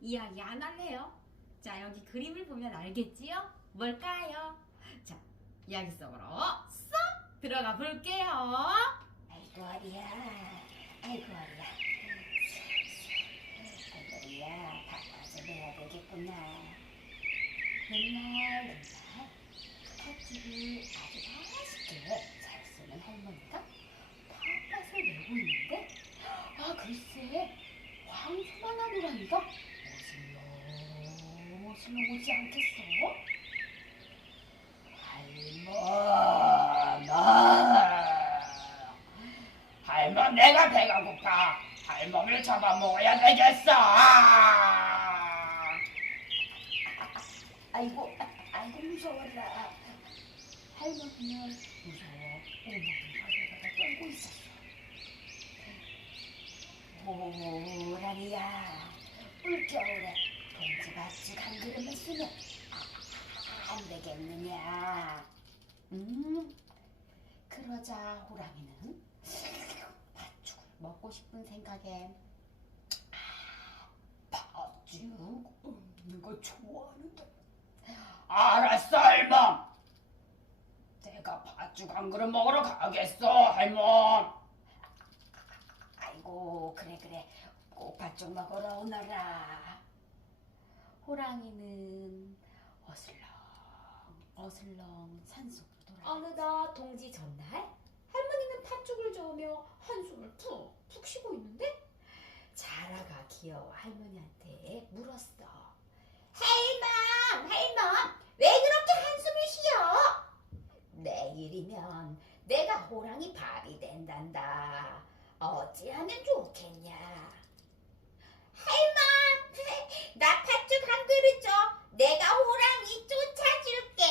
이야기 안 할래요. 자, 여기 그림을 보면 알겠지요? 뭘까요? 자, 이야기 속으로 쏙 들어가 볼게요. 아이고 어리야 아이고 어리야 아이고 어리야 바빠서 내야 되겠구나 맨날 맨날 팥죽을 아주 맛있게 잘 쓰는 할머니가 바빠서 내고 있는데 아 글쎄 황소만한 호랑이가 오슬렁 오지 않겠어? 할머나 할멈 내가 배가 고파 할멈을 잡아먹어야 되겠어 아이고 아이고 무서워라 할머니는 무서워 오늘은 바다가 떨고 있었어 호랑이야 올겨울에 동지밭죽 한 그릇만 쓰면 안 되겠느냐. 음? 그러자 호랑이는 팥죽을 먹고 싶은 생각에 아, 팥죽 음, 내가 좋아하는데. 알았어 할멈 내가 팥죽 한 그릇 먹으러 가겠어 할멈 아이고 그래 그래. 꼭 팥죽 먹으러 오너라 호랑이는 어슬렁 어슬렁 산속으로 돌아 어느덧 동지 전날 할머니는 팥죽을 저으며 한숨을 푹 푹 쉬고 있는데 자라가 기어 할머니한테 물었어. 할멈, 할멈, 왜 그렇게 한숨을 쉬어? 내일이면 내가 호랑이 밥이 된단다. 어찌하면 좋겠냐? 할멈, 나한 그릇 줘. 내가 호랑이 쫓아줄게.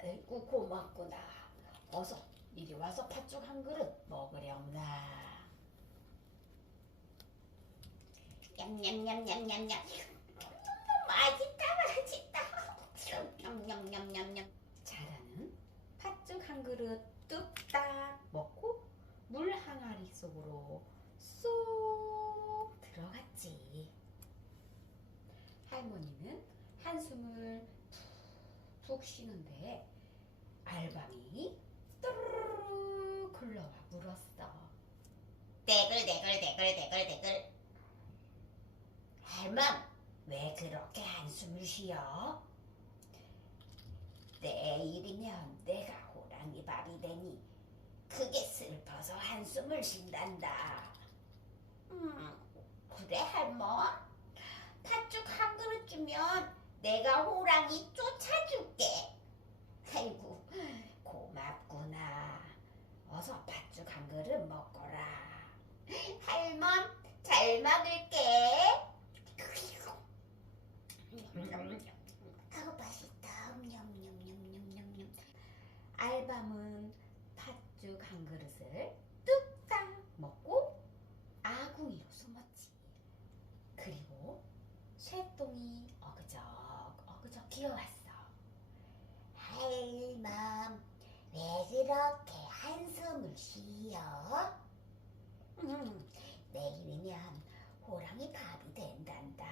아이고 고맙구나. 어서 이리 와서 팥죽 한 그릇 먹으렴나. 냠냠냠냠냠냠. 맛있다 맛있다. 냠냠냠냠냠. 자라는 팥죽 한 그릇 뚝딱 먹고 물 항아리 속으로 쏙 들어갔지. 할머니는 한숨을 푹 쉬는데 알밤이 뚜루룩 굴러와 물었어. 대글대글대글대글대글. 할멈, 왜 그렇게 한숨을 쉬어? 내일이면 내가 호랑이 밥이 되니 그게 슬퍼서 한숨을 쉰단다. 음, 그래 할멈? 팥죽 한 그릇 주면 내가 호랑이 쫓아줄게. 아이고 고맙구나. 어서 팥죽 한 그릇 먹거라. 할멈 잘 먹을게. 아우 맛있다. 냠냠냠냠냠냠. 알밤은 팥죽 한 그릇을 뚝딱 먹고 아궁이로 숨었지. 그리고 쇠똥이 어그적 어그적 기어왔어. 할멈, 왜 그렇게 한숨을 쉬어? 음, 내일이면 호랑이 밥이 된단다.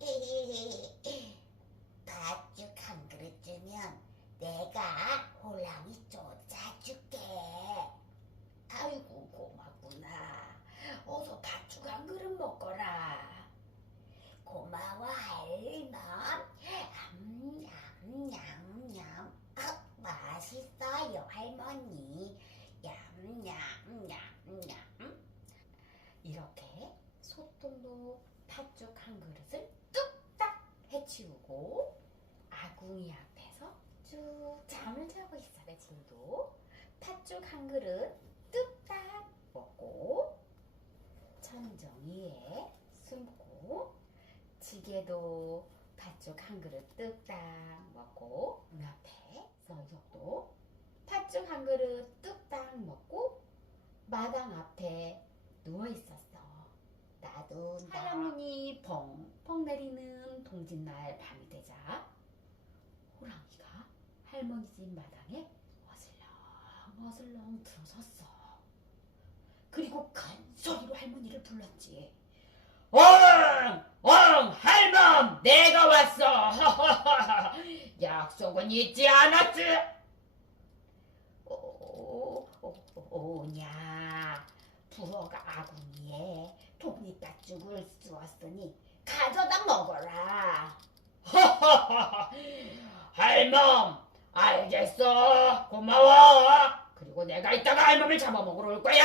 팥죽 한 그릇 주면 내가 호랑이 쫓아줄게. 아이고 고맙구나. 어서 팥죽 한 그릇 먹거라. 고마워 할멈. 냠냠냠냠. 아, 할머니. 냠냠냠냠. 이렇게 소똥도 팥죽 한 그릇을 뚝딱 해치우고 아궁이 앞에서 쭉 잠을 자고 있어 내 친구. 팥죽 한 그릇 뚝딱 먹고 천정 위에 숨고 지게도 팥죽 한 그릇 뚝딱 먹고 문 앞에 녀석도 팥죽 한 그릇 뚝딱 먹고 마당 앞에 누워 있었어. 나도 눈이 펑펑 내리는 동짓날 밤이 되자 호랑이가 할머니 집 마당에 어슬렁 어슬렁 들어섰어. 그리고 큰 소리로 할머니를 불렀지. 응, 응, 할멈, 내가 왔어. 약속은 잊지 않았지? 오, 오, 오, 오냐. 부어가 아궁이에 독립밭죽을 쑤었으니 가져다 먹어라. 할멈, 알겠어. 고마워. 그리고 내가 이따가 할멈을 잡아먹으러 올 거야.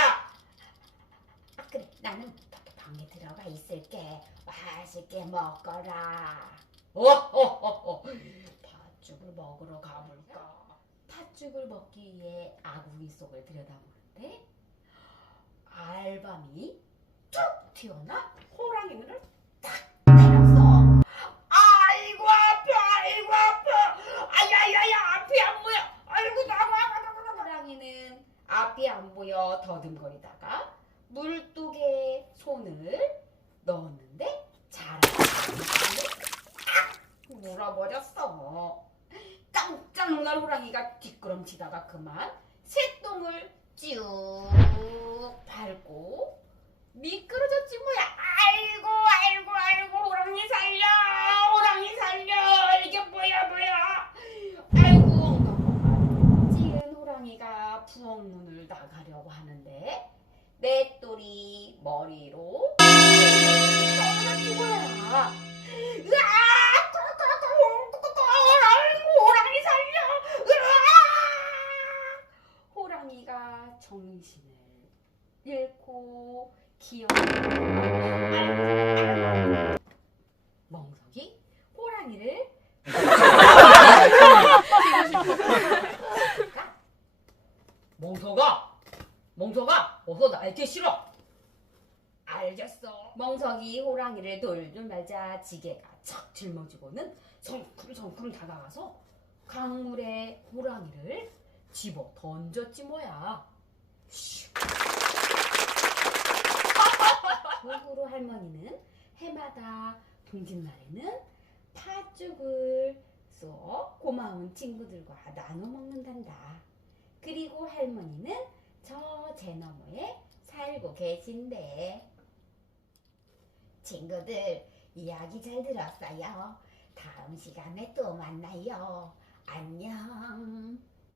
아, 그래, 나는 방에 들어가 있을게. 맛있게 먹거라. 오호호호. 팥죽을 먹으러 가볼까? 팥죽을 먹기 위해 아궁이 속을 들여다보는데 알밤이 쭉 튀어나 그만 새똥을 쭉 밟고 미끄러졌지 뭐야. 아이고 아이고 아이고 호랑이 살려 호랑이 살려 이게 뭐야 뭐야. 아이고 찌은 호랑이가 부엌 문을 나가려고 하는데 내 똘이 머리로 떨어진 거야. 으아! 꿀꿀꿀꿀꿀꿀! 아이고, 호랑이 살려! 으아! 호랑이가 정신을 잃고 기어 멍석이 호랑이를 멍석아! 멍석아! 어서 날개 실어! 알겠어. 멍석이 호랑이를 돌돌 말자 지게가 척 짊어지고는 성큼성큼 다가가서 강물에 호랑이를 집어 던졌지 뭐야 그 후로 할머니는 해마다 동짓날에는 팥죽을 써 고마운 친구들과 나눠 먹는단다. 그리고 할머니는 저 제 너머에 살고 계신데. 친구들, 이야기 잘 들었어요. 다음 시간에 또 만나요. 안녕.